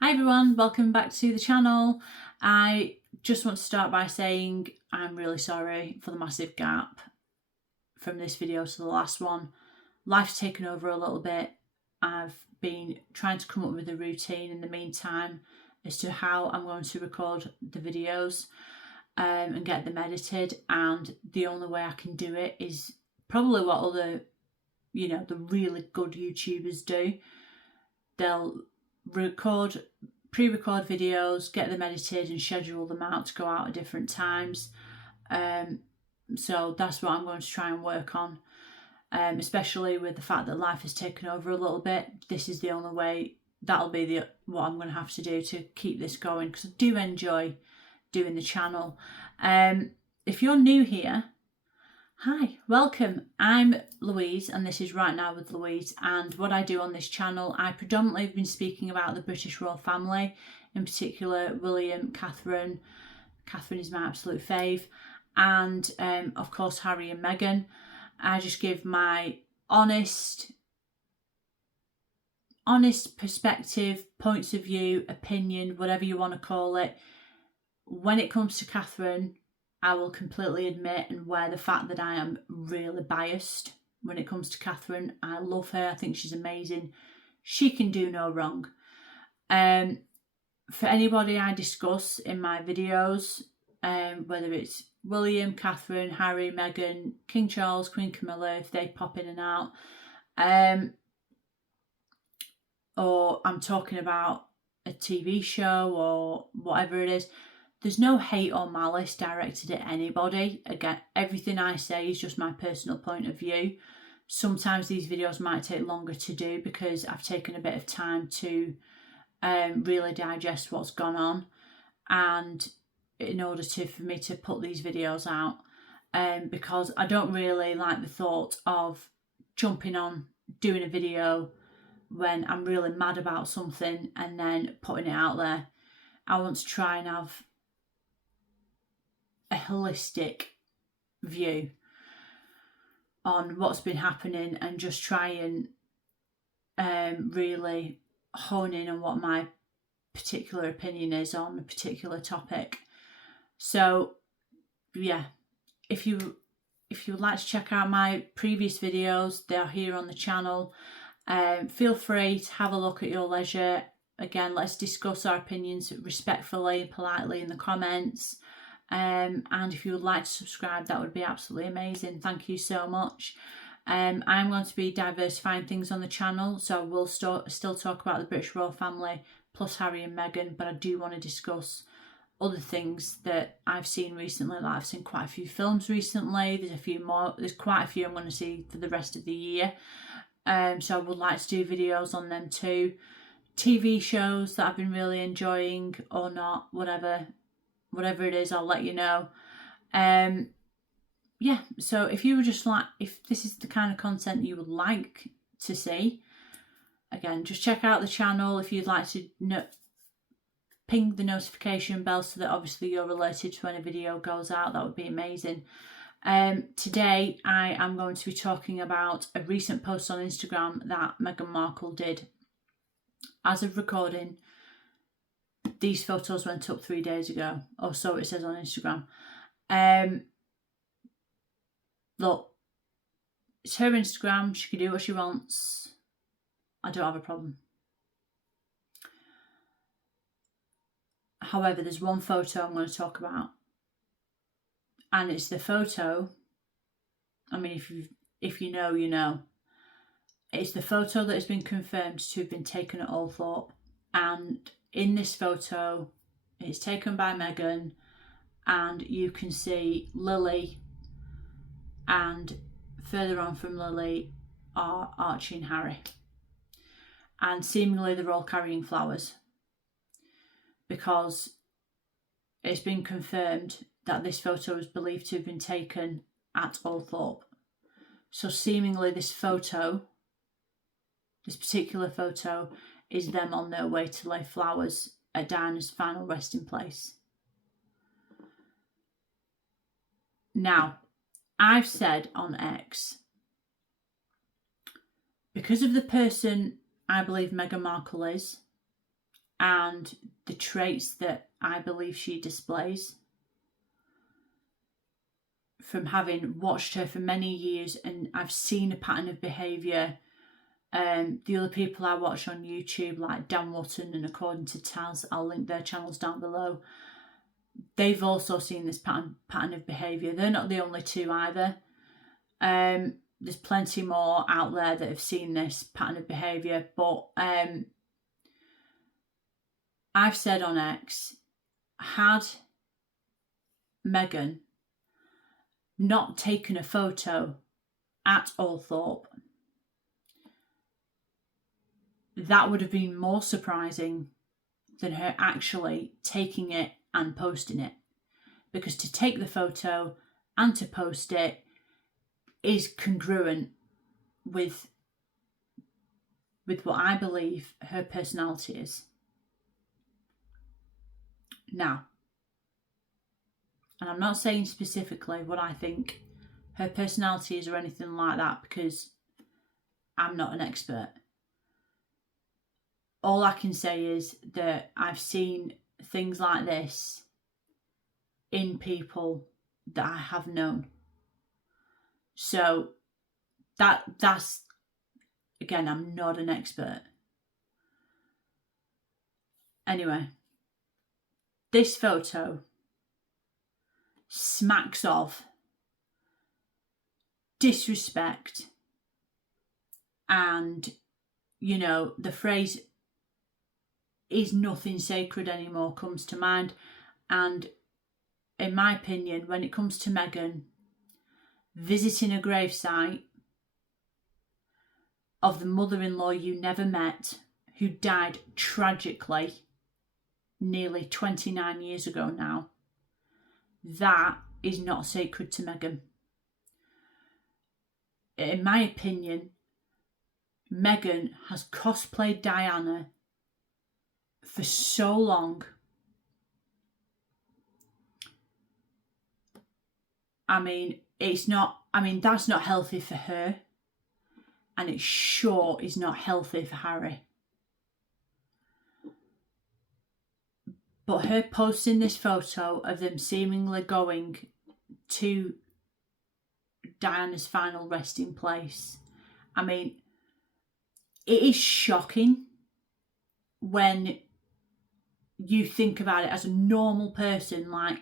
Hi everyone, welcome back to the channel. I just want to start by saying I'm really sorry for the massive gap from this video to the last one. Life's taken over a little bit. I've been trying to come up with a routine in the meantime as to how I'm going to record the videos and get them edited, and the only way I can do it is probably what other, the really good YouTubers do. They'll pre-record videos, get them edited and schedule them out to go out at different times. So that's what I'm going to try and work on, especially with the fact that life has taken over a little bit. This is the only way. That'll be what I'm going to have to do to keep this going, because I do enjoy doing the channel. If you're new here, hi, welcome. I'm Louise and this is Right Now with Louise, and what I do on this channel, I predominantly have been speaking about the British royal family, in particular William, Catherine. Catherine is my absolute fave, and of course Harry and Meghan. I just give my honest perspective, points of view, opinion, whatever you want to call it. When it comes to Catherine, I will completely admit and wear the fact that I am really biased when it comes to Catherine. I love her. I think she's amazing. She can do no wrong. For anybody I discuss in my videos, whether it's William, Catherine, Harry, Meghan, King Charles, Queen Camilla, if they pop in and out, or I'm talking about a TV show or whatever it is, there's no hate or malice directed at anybody. Again, everything I say is just my personal point of view. Sometimes these videos might take longer to do because I've taken a bit of time to really digest what's gone on, and in order for me to put these videos out, because I don't really like the thought of jumping on doing a video when I'm really mad about something and then putting it out there. I want to try and have a holistic view on what's been happening and just try and really hone in on what my particular opinion is on a particular topic. So yeah, if you would like to check out my previous videos, they are here on the channel. Feel free to have a look at your leisure. Again, let's discuss our opinions respectfully and politely in the comments. And if you would like to subscribe, that would be absolutely amazing. Thank you so much. I'm going to be diversifying things on the channel, so we'll still talk about the British royal family plus Harry and Meghan, but I do want to discuss other things that I've seen recently. Like I've seen quite a few films recently. There's quite a few I'm going to see for the rest of the year. So I would like to do videos on them too. TV shows that I've been really enjoying or not, whatever it is, I'll let you know. Yeah, so if this is the kind of content you would like to see, again, just check out the channel. If you'd like to ping the notification bell so that obviously you're alerted to when a video goes out, that would be amazing. Today I am going to be talking about a recent post on Instagram that Meghan Markle did. As of recording, these photos went up 3 days ago, or so it says on Instagram. Look, it's her Instagram. She can do what she wants. I don't have a problem. However, there's one photo I'm going to talk about, and it's the photo. I mean, if you know, you know. It's the photo that has been confirmed to have been taken at Althorp, and in this photo, it's taken by Meghan, and you can see Lily, and further on from Lily are Archie and Harry, and seemingly they're all carrying flowers, because it's been confirmed that this photo is believed to have been taken at Althorp. So seemingly this particular photo is them on their way to lay flowers at Diana's final resting place. Now, I've said on X, because of the person I believe Meghan Markle is, and the traits that I believe she displays. From having watched her for many years, and I've seen a pattern of behaviour. The other people I watch on YouTube, like Dan Wootton and According to Taz, I'll link their channels down below. They've also seen this pattern of behaviour. They're not the only two either. There's plenty more out there that have seen this pattern of behaviour, but I've said on X, had Meghan not taken a photo at Althorp, that would have been more surprising than her actually taking it and posting it. Because to take the photo and to post it is congruent with what I believe her personality is. Now, and I'm not saying specifically what I think her personality is or anything like that, because I'm not an expert. All I can say is that I've seen things like this in people that I have known. So that's, again, I'm not an expert. Anyway, this photo smacks of disrespect, and, you know, the phrase "is nothing sacred anymore" comes to mind. And in my opinion, when it comes to Meghan, visiting a gravesite of the mother-in-law you never met, who died tragically nearly 29 years ago now, that is not sacred to Meghan. In my opinion, Meghan has cosplayed Diana for so long. I mean, that's not healthy for her, and it sure is not healthy for Harry. But her posting this photo of them seemingly going to Diana's final resting place, I mean, it is shocking when you think about it as a normal person, like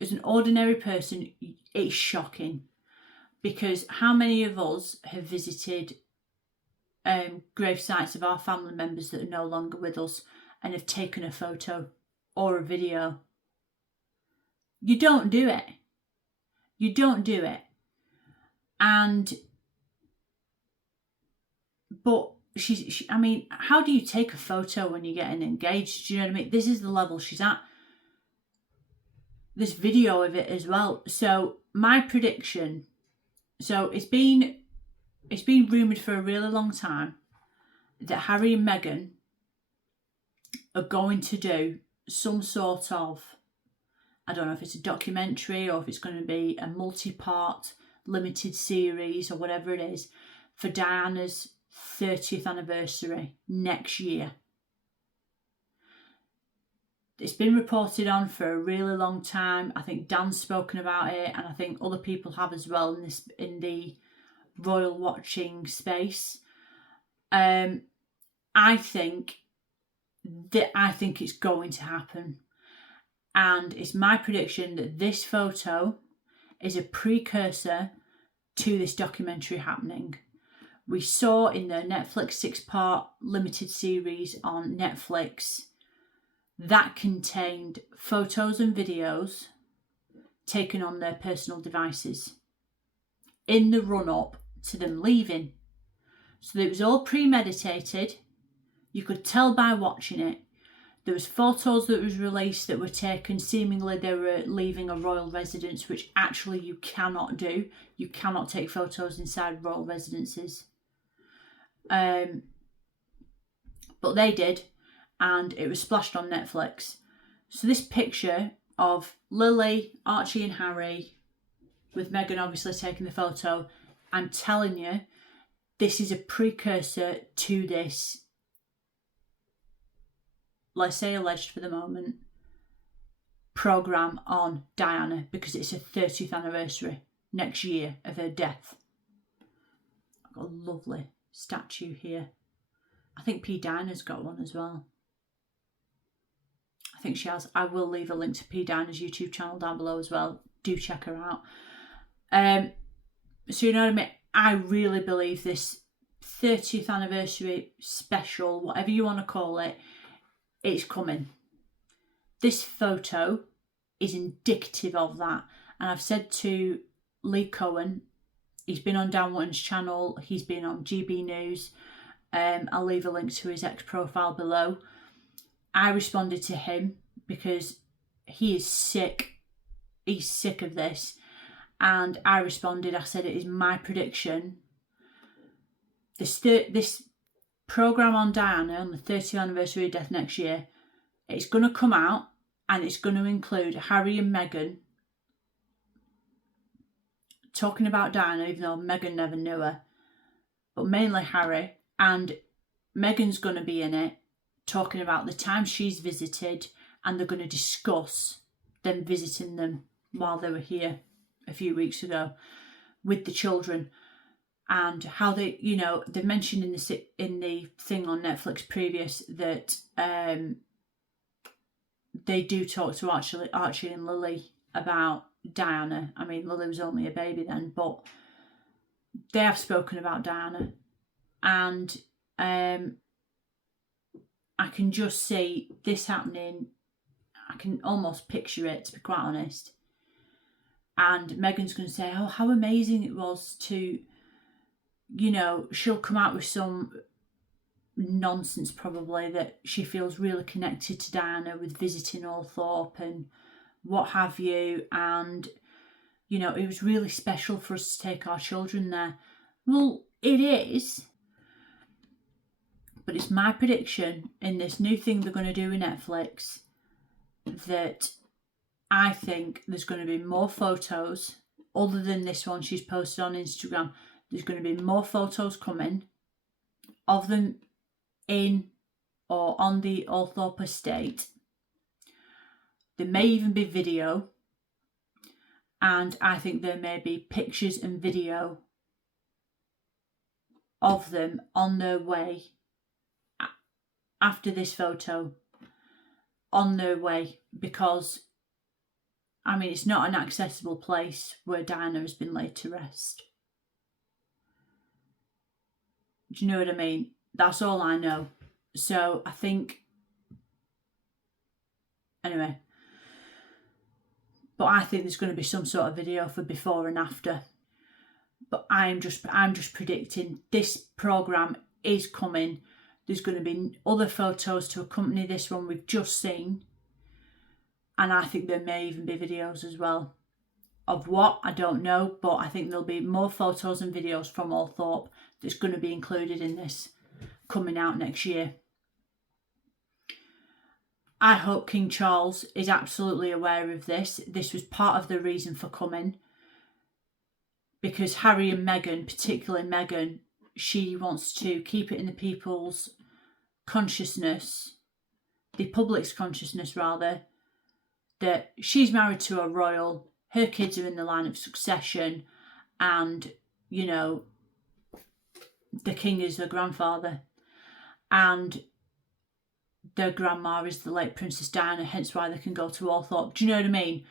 as an ordinary person. It's shocking, because how many of us have visited grave sites of our family members that are no longer with us and have taken a photo or a video? You don't do it. You don't do it. But I mean, how do you take a photo when you're getting engaged? Do you know what I mean? This is the level she's at. This video of it as well. So my prediction, so it's been rumoured for a really long time that Harry and Meghan are going to do some sort of, I don't know if it's a documentary or if it's going to be a multi-part limited series or whatever it is, for Diana's 30th anniversary next year. It's been reported on for a really long time. I think Dan's spoken about it, and I think other people have as well in the royal watching space. I think it's going to happen, and it's my prediction that this photo is a precursor to this documentary happening. We saw in the Netflix 6-part limited series on Netflix that contained photos and videos taken on their personal devices in the run-up to them leaving. So it was all premeditated. You could tell by watching it. There was photos that was released that were taken seemingly they were leaving a royal residence, which actually you cannot do. You cannot take photos inside royal residences. But they did, and it was splashed on Netflix. So this picture of Lily, Archie and Harry, with Meghan obviously taking the photo, I'm telling you, this is a precursor to this let's say alleged for the moment, programme on Diana because it's her 30th anniversary next year of her death. I've got a lovely statue here. I think PDina's got one as well. I think she has. I will leave a link to PDina's YouTube channel down below as well. Do check her out. So you know what I mean? I really believe this 30th anniversary special, whatever you want to call it, it's coming. This photo is indicative of that. And I've said to Lee Cohen, he's been on Dan Wootton's channel, he's been on GB News. I'll leave a link to his ex-profile below. I responded to him because he is sick. He's sick of this. And I responded, I said, it is my prediction. This programme on Diana on the 30th anniversary of death next year, it's going to come out and it's going to include Harry and Meghan talking about Diana, even though Meghan never knew her. But mainly Harry. And Meghan's going to be in it, talking about the time she's visited, and they're going to discuss them visiting them while they were here a few weeks ago with the children, and how they, you know, they mentioned in the thing on Netflix previous that they do talk to Archie and Lily about Diana. I mean, Lily was only a baby then, but they have spoken about Diana, and I can just see this happening. I can almost picture it, to be quite honest. And Meghan's going to say, oh, how amazing it was to, you know, she'll come out with some nonsense probably that she feels really connected to Diana with visiting Althorp and what have you. And, you know, it was really special for us to take our children there. Well, it is. But it's my prediction in this new thing they're going to do with Netflix that I think there's going to be more photos other than this one she's posted on Instagram. There's going to be more photos coming of them in or on the Althorp estate. There may even be video, and I think there may be pictures and video of them on their way after this photo, on their way, because I mean, it's not an accessible place where Diana has been laid to rest. Do you know what I mean? That's all I know. So I think, anyway, but I think there's going to be some sort of video for before and after. But I'm just predicting this programme is coming. There's going to be other photos to accompany this one we've just seen. And I think there may even be videos as well. Of what, I don't know, but I think there'll be more photos and videos from Althorp that's going to be included in this coming out next year. I hope King Charles is absolutely aware of this. This was part of the reason for coming. Because Harry and Meghan, particularly Meghan, she wants to keep it in the people's consciousness, the public's consciousness rather, that she's married to a royal, her kids are in the line of succession, and, you know, the king is their grandfather, and their grandma is the late Princess Diana, hence why they can go to Althorp. Do you know what I mean?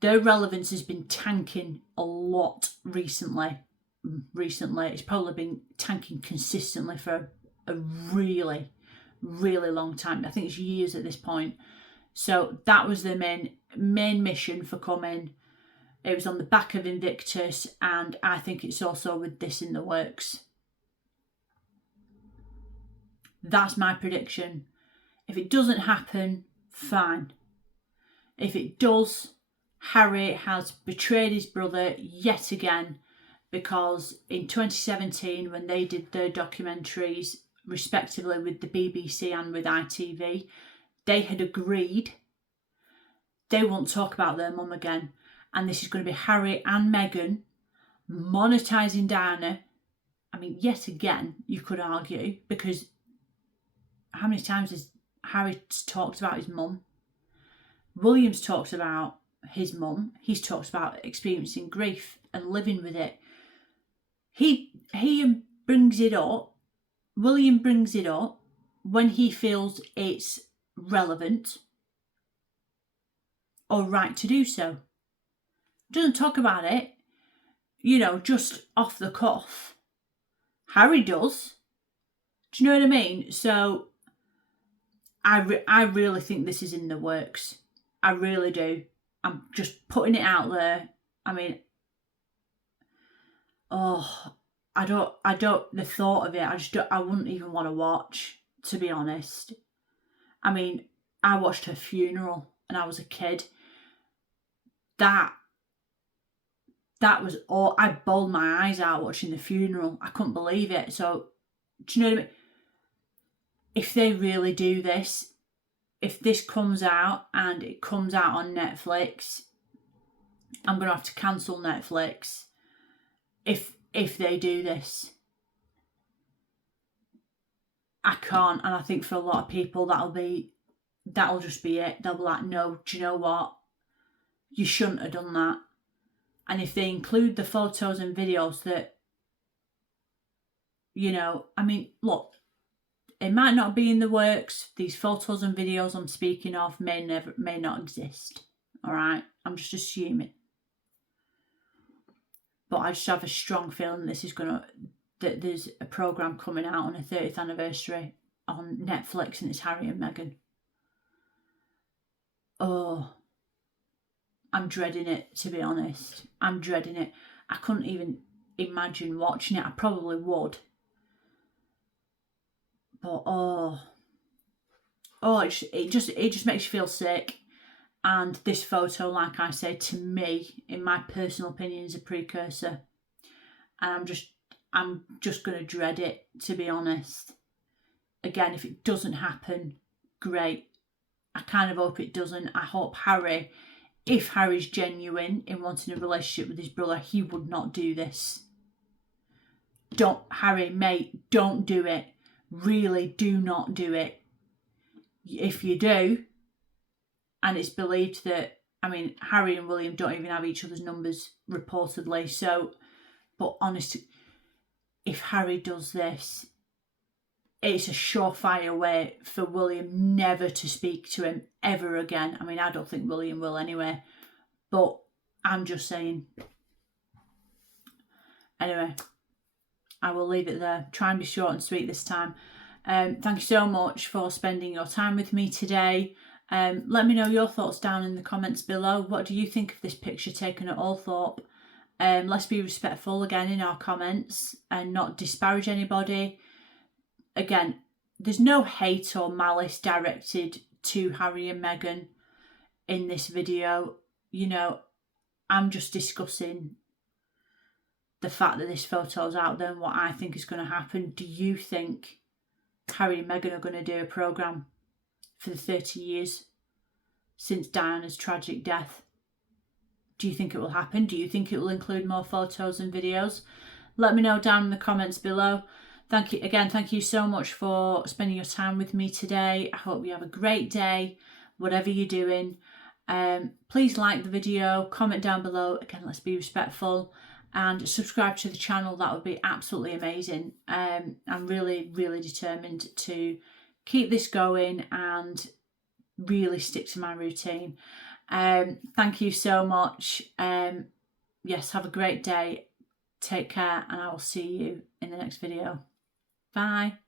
Their relevance has been tanking a lot recently. It's probably been tanking consistently for a really, really long time. I think it's years at this point. So that was their main mission for coming. It was on the back of Invictus, and I think it's also with this in the works. That's my prediction. If it doesn't happen, fine. If it does, Harry has betrayed his brother yet again, because in 2017, when they did their documentaries, respectively with the BBC and with ITV, they had agreed they won't talk about their mum again. And this is going to be Harry and Meghan monetising Diana. I mean, yet again, you could argue, because how many times has Harry's talked about his mum. William's talked about his mum. He's talked about experiencing grief and living with it. He brings it up. William brings it up when he feels it's relevant or right to do so. Doesn't talk about it, just off the cuff. Harry does. Do you know what I mean? So I really think this is in the works. I really do. I'm just putting it out there. I mean, the thought of it, I wouldn't even want to watch, to be honest. I mean, I watched her funeral and I was a kid. That was all. I bawled my eyes out watching the funeral. I couldn't believe it. So, do you know what I mean? If they really do this, if this comes out and it comes out on Netflix, I'm going to have to cancel Netflix if they do this. I can't, and I think for a lot of people that'll just be it. They'll be like, no, do you know what? You shouldn't have done that. And if they include the photos and videos that, I mean, look, it might not be in the works. These photos and videos I'm speaking of may not exist. All right, I'm just assuming. But I just have a strong feeling that there's a programme coming out on a 30th anniversary on Netflix, and it's Harry and Meghan. Oh, I'm dreading it, to be honest. I'm dreading it. I couldn't even imagine watching it. I probably would. But it just makes you feel sick. And this photo, like I say, to me, in my personal opinion, is a precursor. And I'm just going to dread it, to be honest. Again, if it doesn't happen, great. I kind of hope it doesn't. I hope Harry, if Harry's genuine in wanting a relationship with his brother, he would not do this. Harry, mate, don't do it. Really, do not do it. If you do, and it's believed that, I mean, Harry and William don't even have each other's numbers, reportedly. So, but honestly, if Harry does this, it's a surefire way for William never to speak to him ever again. I mean, I don't think William will anyway, but I'm just saying. Anyway, I will leave it there. Try and be short and sweet this time. Thank you so much for spending your time with me today. Let me know your thoughts down in the comments below. What do you think of this picture taken at Althorp? Let's be respectful again in our comments and not disparage anybody. Again, there's no hate or malice directed to Harry and Meghan in this video. I'm just discussing the fact that this photo's out there and what I think is going to happen. Do you think Harry and Meghan are going to do a programme for the 30 years since Diana's tragic death? Do you think it will happen? Do you think it will include more photos and videos? Let me know down in the comments below. Thank you so much for spending your time with me today. I hope you have a great day, whatever you're doing. Please like the video, comment down below. Again, let's be respectful. And subscribe to the channel. That would be absolutely amazing. I'm really, really determined to keep this going and really stick to my routine. Thank you so much. Yes, have a great day. Take care, and I will see you in the next video. Bye.